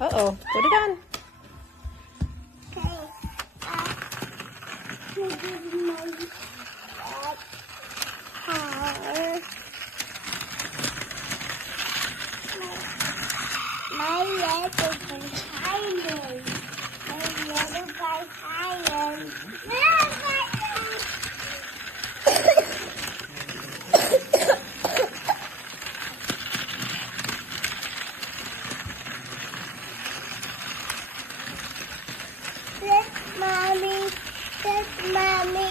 Uh-oh. Put it on. My leg is tired. My leg is tired. This mommy. This mommy.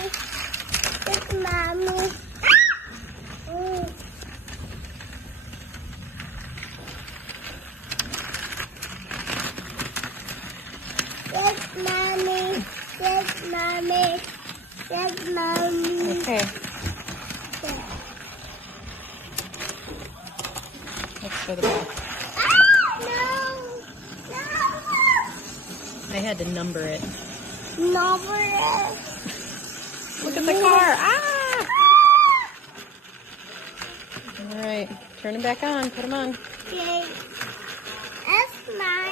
This mommy. Yes, mommy. Yes, mommy. Yes, mommy. Okay. Let's show the ball. No. I had to number it. No. Number it. Look at the car. Ah! All right. Turn them back on. Put them on. Okay. That's my.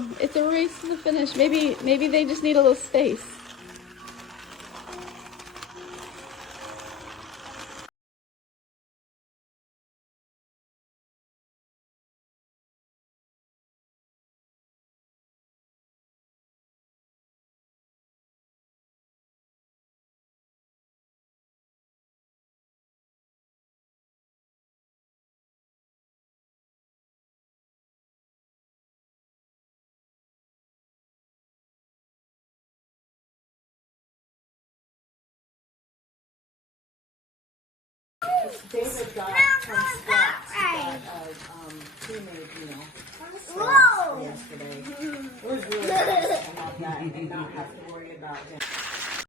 go. It's a race to the finish. Maybe they just need a little space. David got from scratch pre-made meal Whoa! yesterday. It was really nice to have that and not have to worry about it.